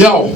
Yo.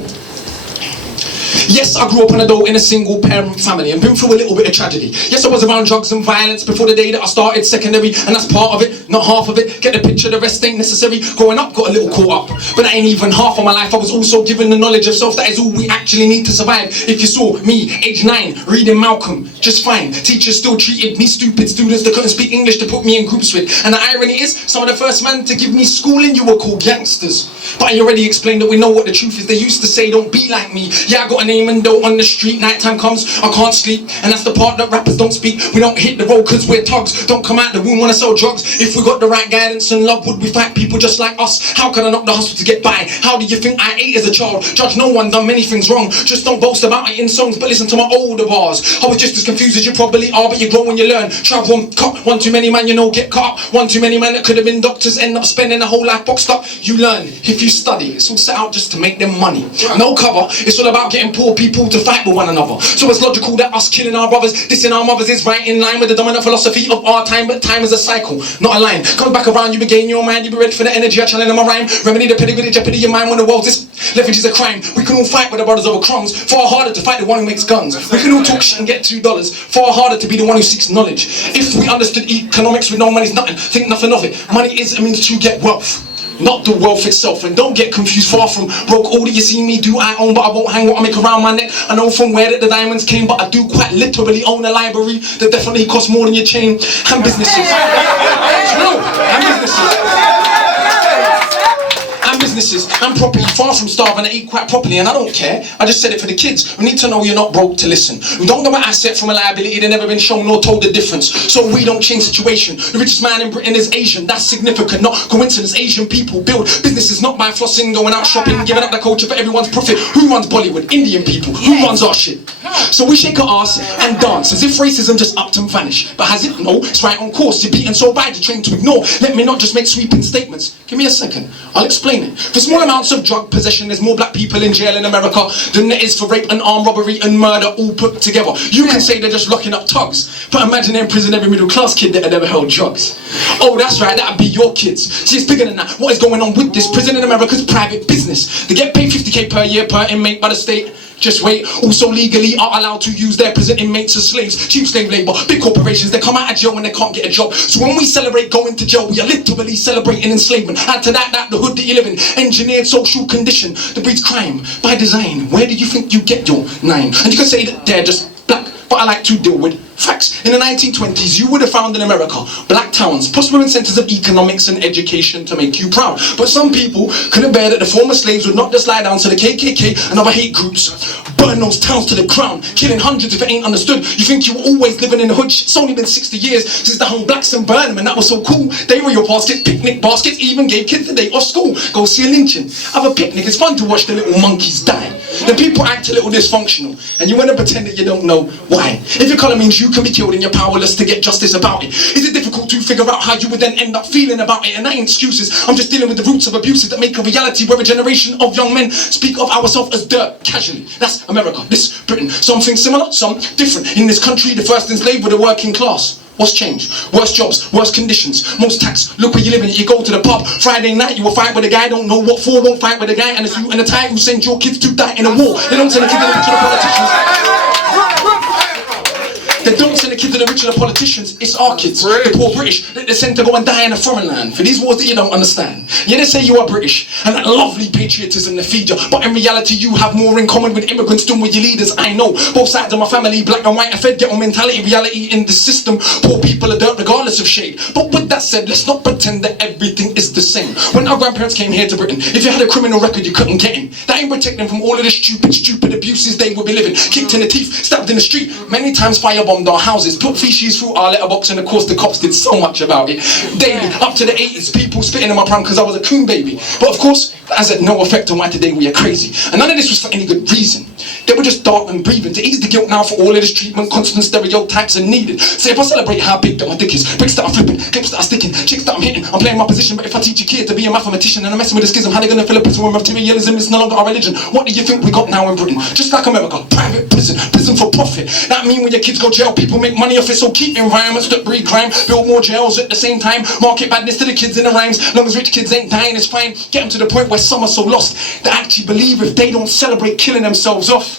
Yes, I grew up in a single parent family and been through a little bit of tragedy. Yes, I was around drugs and violence before the day that I started secondary, and that's part of it, not half of it. Get the picture, the rest ain't necessary. Growing up, got a little caught up, but that ain't even half of my life. I was also given the knowledge of self. That is all we actually need to survive. If you saw me, age 9, reading Malcolm, just fine. Teachers still treated me stupid. Students that couldn't speak English to put me in groups with. And the irony is, some of the first men to give me schooling, you were called gangsters. But I already explained that we know what the truth is. They used to say, don't be like me. Yeah, I got a name and dough on the street. Nighttime comes, I can't sleep. And that's the part that rappers don't speak. We don't hit the road cause we're thugs. Don't come out the womb wanna sell drugs. If we got the right guidance and love, would we fight people just like us? How can I knock the hustle to get by? How do you think I ate as a child? Judge no one, done many things wrong. Just don't boast about it in songs, but listen to my older bars. I was just as confused as you probably are, but you grow when you learn. Travel and cut, one too many man, you know, get caught up. One too many man that could have been doctors, end up spending a whole life boxed up. You learn if you study. It's all set out just to make them money. No cover, it's all about getting poor people to fight with one another. So it's logical that us killing our brothers, dissing our mothers is right in line with the dominant philosophy of our time. But time is a cycle, not a line. Comes back around, you regain your mind, you be ready for the energy I channel in my rhyme. Remedy the pedigree, the jeopardy of your mind when the world's this leverage is a crime. We can all fight with the brothers over crumbs, far harder to fight the one who makes guns. We can all talk shit and get $2, far harder to be the one who seeks knowledge. If we understood economics with no money's nothing, think nothing of it. Money is a means to get wealth, not the wealth itself. And don't get confused, far from broke. All that you see me do I own, but I won't hang what I make around my neck. I know from where that the diamonds came, but I do quite literally own a library that definitely costs more than your chain. And businesses. No, and businesses. I'm properly far from starving. I eat quite properly and I don't care. I just said it for the kids. We need to know you're not broke to listen. We don't know an asset from a liability. They've never been shown nor told the difference. So we don't change situation. The richest man in Britain is Asian. That's significant, not coincidence. Asian people build businesses not by flossing, going out shopping, giving up their culture for everyone's profit. Who runs Bollywood? Indian people. Who runs our shit? So we shake our ass and dance as if racism just upped and vanished. But has it? No, it's right on course. You're beaten so bad you're trained to ignore. Let me not just make sweeping statements. Give me a second, I'll explain it. For small amounts of drug possession, there's more black people in jail in America than there is for rape and armed robbery and murder all put together. You can say they're just locking up thugs, but imagine they're in prison every middle class kid that had ever held drugs. Oh, that's right, that'd be your kids. See, it's bigger than that. What is going on with this? Prison in America's private business. They get paid $50K per year per inmate by the state. Just wait, also legally are allowed to use their prison inmates as slaves. Cheap slave labor, big corporations, they come out of jail when they can't get a job. So when we celebrate going to jail, we are literally celebrating enslavement. Add to that the hood that you live in, engineered social condition that breeds crime by design. Where do you think you get your 9? And you can say that they're just black, but I like to deal with facts. In the 1920s, you would have found in America black towns, prosperous centers of economics and education to make you proud. But some people couldn't bear that the former slaves would not just lie down to the KKK and other hate groups, burn those towns to the ground, killing hundreds if it ain't understood. You think you were always living in the hood? It's only been 60 years since they hung blacks and burned them, and that was so cool. They were your baskets, picnic baskets, even gave kids the day off school. Go see a lynching, have a picnic, it's fun to watch the little monkeys die. Then people act a little dysfunctional, and you want to pretend that you don't know why. If your colour means you can be killed and you're powerless to get justice about it, is it difficult to figure out how you would then end up feeling about it? And that ain't excuses, I'm just dealing with the roots of abuses that make a reality where a generation of young men speak of ourselves as dirt, casually. That's America, this Britain. Something similar, some different. In this country, the first enslaved were the working class. What's changed? Worse jobs, worse conditions, most tax. Look where you living. You go to the pub Friday night, you will fight with a guy, don't know what for, won't fight with a guy, and it's you and a tie who send your kids to die in a war. They don't send the kids to the politicians. They don't send the kids to the rich and the politicians, it's our kids, the poor British, that they send to go and die in a foreign land for these wars that you don't understand. Yeah, they say you are British, and that lovely patriotism they feed you, but in reality you have more in common with immigrants than with your leaders. I know, both sides of my family, black and white, and fed ghetto mentality, reality in the system. Poor people are dirt regardless of shade. But with that said, let's not pretend that everything is the same. When our grandparents came here to Britain, if you had a criminal record you couldn't get in. That ain't protecting them from all of the stupid abuses they would be living. Kicked in the teeth, stabbed in the street, many times firebombed our houses, put feces through our letterbox, and of course the cops did so much about it. Daily, up to the 80s, people spitting in my pram because I was a coon baby. But of course, that has had no effect on why today we are crazy. And none of this was for any good reason. They were just dark and breathing to ease the guilt now for all of this treatment. Constant stereotypes are needed. So if I celebrate how big that my dick is, bricks that I'm flipping, clips that I'm sticking, chicks that I'm hitting, I'm playing my position. But if I teach a kid to be a mathematician and I'm messing with a schism, how they gonna fill a prison when materialism is no longer our religion? What do you think we got now in Britain? Just like America, private prison, prison for profit. That mean when your kids go jail, people make money off it. So keep environments that breed crime, build more jails at the same time, market badness to the kids in the rhymes. Long as rich kids ain't dying, it's fine. Get them to the point where where some are so lost they actually believe if they don't celebrate killing themselves off,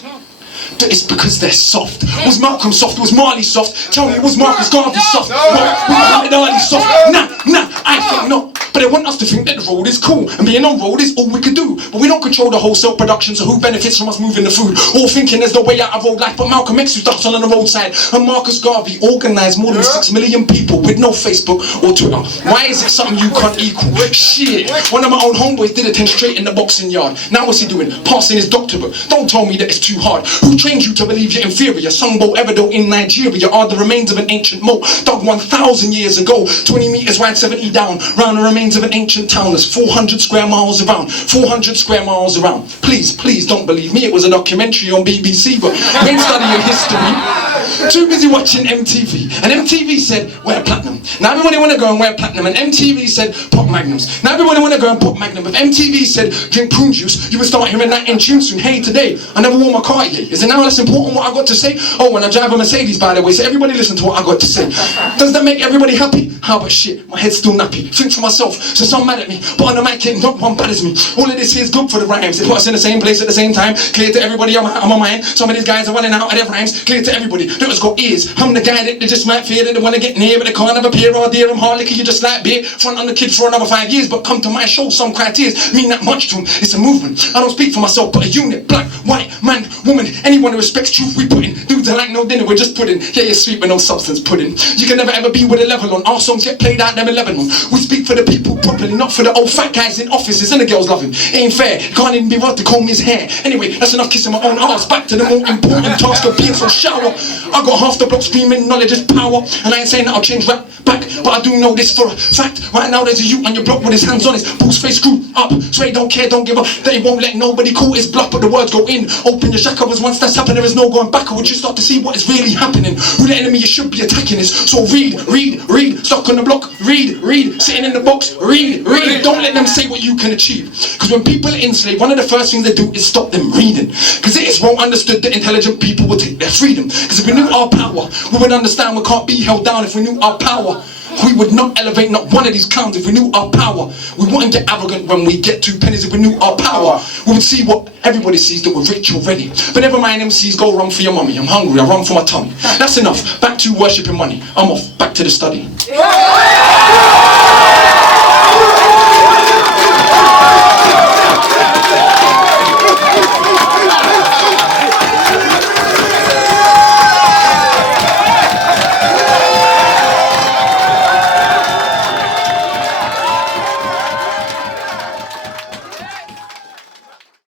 that it's because they're soft. Was Malcolm soft? Was Marley soft? Tell me, was Marcus Garvey soft? Was Early soft? Nah, I think not. But they want us to think that the road is cool, and being on road is all we could do. But we don't control the wholesale production, so who benefits from us moving the food? All thinking there's no way out of road life, but Malcolm X who starts on the roadside, and Marcus Garvey organised more than 6 million people with no Facebook or Twitter. Why is it something you can't equal? Shit. One of my own homeboys did a 10 straight in the boxing yard. Now what's he doing? Passing his doctorate. Don't tell me that it's too hard. Who trained you to believe you're inferior? Songbo Evido in Nigeria are the remains of an ancient moat dug 1,000 years ago, 20 meters wide, 70 down, round the remains of an ancient town that's 400 square miles around. 400 square miles around. Please don't believe me, it was a documentary on BBC, but we ain't studying history. Too busy watching MTV, and MTV said wear platinum. Now everybody want to go and wear platinum, and MTV said pop magnums. Now everybody want to go and pop magnum. If MTV said drink prune juice, you would start hearing that in tune soon. Hey, today I never wore my car yet. Is it now less important what I got to say? Oh, when I drive a Mercedes, by the way, so everybody listen to what I got to say. Does that make everybody happy? How about shit? My head's still nappy. Think for myself, so some mad at me, but on the mic ain't not one bad as me. All of this here is good for the rhymes. It puts us in the same place at the same time. Clear to everybody on my mind. Some of these guys are running out of their rhymes. Clear to everybody. Don't just got ears. I'm the guy that they just might fear, that they want to get near, but they can't have a peer or dear. I'm hard liquor, you just like beer. Front on the kid for another 5 years, but come to my show, some criteria mean that much to them. It's a movement. I don't speak for myself, but a unit. Black, white, man, woman, anyone who respects truth, we put in. Dudes that like no dinner, we're just pudding. Yeah, you're sweet with no substance, pudding. You can never ever be with a level on. Our songs get played out them in Lebanon. We speak for the people properly, not for the old fat guys in offices and the girls love him. It ain't fair, you can't even be worth to comb his hair. Anyway, that's enough kissing my own arse. Back to the more important task of being so shower. I got half the block screaming knowledge is power, and I ain't saying that I'll change rap back, but I do know this for a fact. Right now there's a youth on your block with his hands on his boots face screwed up, so he don't care, don't give up. They won't let nobody call his bluff, but the words go in. Open your shackles, once that's happened there is no going backwards. You start to see what is really happening. Who the enemy you should be attacking is. So read, stuck on the block, read, sitting in the box, read. Don't let them say what you can achieve, because when people are enslaved, one of the first things they do is stop them reading, because it is well understood that intelligent people will take their freedom. Because if we knew our power, we would understand we can't be held down. If we knew our power, we would not elevate not one of these clowns. If we knew our power, we wouldn't get arrogant when we get 2 pennies. If we knew our power, we would see what everybody sees, that we're rich already. But never mind MCs, go run for your mummy. I'm hungry, I run for my tummy. That's enough, back to worshipping money. I'm off, back to the study.